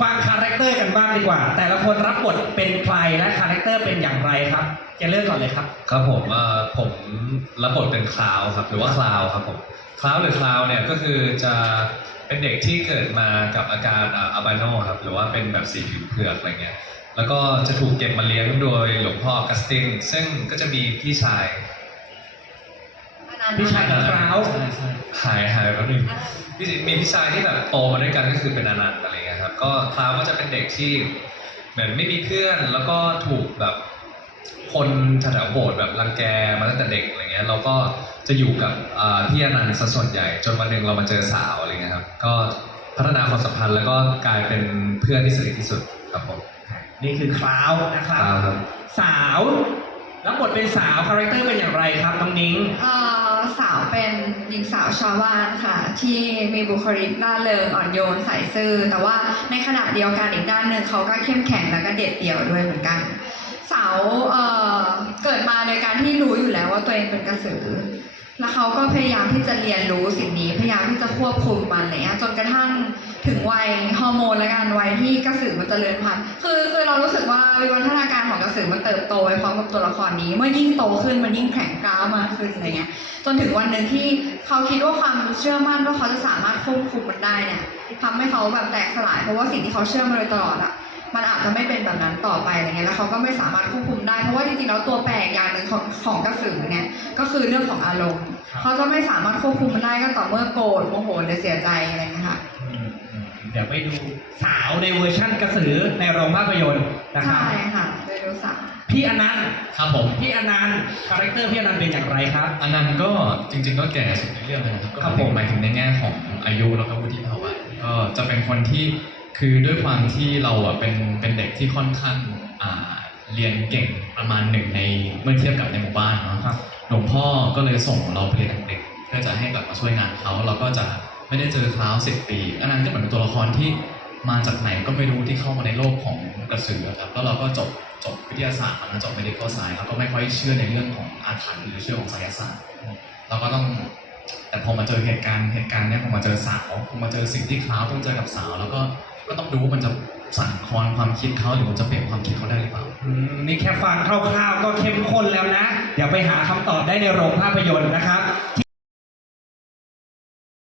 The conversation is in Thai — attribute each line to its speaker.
Speaker 1: ฟังคาแรคเตอร์กันบ้างดีกว่า แต่ละคนรับบทเป็นใครและคาแรคเตอร์เป็นอย่างไรครับจะเริ่มก่อนเลยครับ
Speaker 2: ครับผมเอ่อผมรับบทเป็นคลาวครับ หรือว่าคลาวครับผมคลาวหรือคลาวเนี่ยก็คือจะเป็นเด็กที่เกิดมากับอาการอัลบาโนครับหรือว่าเป็นแบบสีผิวเผือกอะไรเงี้ยแล้วก็จะถูกเก็บมาเลี้ยงโดยหลวงพ่อออกัสติน ซึ่งก็จะมีพี่ชาย
Speaker 1: พี่ชายของคราว
Speaker 2: ใช่ใช่หายหายแป๊บนึงพี่มีพี่ชายที่แบบโตมาด้วยกันก็คือเป็นอนันต์อะไรเงี้ยครับ ก็คลาวก็จะเป็นเด็กที่เหมือนไม่มีเพื่อนแล้วก็ถูกแบบคนแถวๆโบสถ์แบบรังแกมาตั้งแต่เด็กอะไรเงี้ยเราก็จะอยู่กับอ่าพี่อนันต์ซะส่วนใหญ่ จนวันหนึ่งเรามาเจอสาวอะไรเงี้ยครับก็พัฒนาความสัมพันธ์แล้วก็กลายเป็นเพื่อนที่สนิทที่สุดครับผม
Speaker 1: นี่คือคราวนะครับ
Speaker 2: ครับ
Speaker 1: สาวรับบทเป็นสาวคาแรคเตอร์เป็นอย่างไรครับน้องนิ้ง
Speaker 3: เอ่อ สาวเป็นหญิงสาวชาวบ้านค่ะ ที่มีบุคลิกน่าเริงอ่อนโยนใส่ซื่อแต่ว่าในขณะเดียวกันอีกด้านหนึ่งเขาก็เข้มแข็งแล้วก็เด็ดเดี่ยวด้วยเหมือนกัน สาวเเกิดมาในการที่รู้อยู่แล้วว่าตัวเองเป็นกระสือ แล้วเขาก็พยายามที่จะเรียนรู้สิ่งนี้พยายามที่จะควบคุมมันอะไรเงี้ยจนกระทั่ง ถึงวัยฮอร์โมนและกันวัยที่กระสือมันเจริญพันธุ์คือคือเรารู้สึกว่าวิวัฒนาการของกระสือมันเติบโตไปพร้อมกับตัวละครนี้ เมื่อยิ่งโตขึ้นมันยิ่งแข็งกร้าวมากขึ้นอะไรเงี้ยจนถึงวันหนึ่งที่เขาคิดว่าความเชื่อมั่นว่าเขาจะสามารถควบคุมมันได้เนี่ยทำให้เขาแบบแตกสลายเพราะว่าสิ่งที่เขาเชื่อมาโดยตลอดอะมันอาจจะไม่เป็นแบบนั้นต่อไปอะไรเงี้ยแล้วเขาก็ไม่สามารถควบคุมได้เพราะว่าจริงๆแล้วตัวแปลกอย่างหนึ่งของของกระสือเนี่ยก็คือเรื่องของอารมณ์
Speaker 1: ครับ
Speaker 3: เขาจะไม่สามารถควบคุมมันได้ก็ต่อเมื่อโกรธโมโหหรือเสียใจอะไรเงี้ยค่ะ
Speaker 1: อืมอืม เดี๋ยวไปดูสาวในเวอร์ชั่นกระสือในโรงภาพยนตร์นะครับ
Speaker 3: ใช่ค่ะโดยดูสาว
Speaker 1: พี่อนันต์
Speaker 4: ครับผม
Speaker 1: พี่อนันต์คาแรคเตอร์พี่อนันต์เป็นอย่างไรครับ
Speaker 4: อันนั้นก็จริง ๆ ก็แก่สุดในเรื่องเลยนะครับก็
Speaker 1: ครับผม
Speaker 4: หมายถึงในแง่ของอายุแล้วก็วุฒิภาวะก็จะเป็นคนที่คือด้วยความที่เราอะเป็นเป็นเด็กที่ค่อนข้างอ่าเรียนเก่งประมาณหนึ่งในเมื่อเทียบกับในหมู่บ้านเนาะ
Speaker 1: ครับ
Speaker 4: หลวงพ่อก็เลยส่งเราไปเรียนอังกฤษเพื่อจะให้กลับมาช่วยงานเขาเราก็จะ ไม่ได้เจอเขาสิบปี อันนั้นก็เหมือนเป็นตัวละครที่มาจากไหนก็ไม่รู้ที่เข้ามาในโลกของกระสือครับแล้วเราก็จบจบวิทยาศาสตร์มานะจบ medical science แล้วก็ไม่ค่อยเชื่อในเรื่องของอาถรรพ์หรือเชื่อของไสยศาสตร์เราก็ต้องแต่พอมาเจอเหตุการณ์เหตุการณ์เนี้ยพอมาเจอสาวพอมาเจอสิ่งที่คล้าต้องเจอกับสาว แล้วก็ก็ต้องดูว่ามันจะสั่นคลอนความคิดเขาหรือมันจะเปลี่ยนความคิดเขาได้หรือเปล่า
Speaker 1: อืมนี่แค่ฟังคร่าวๆก็เข้มข้นแล้วนะ เดี๋ยวไปหาคำตอบได้ในโรงภาพยนตร์นะครับ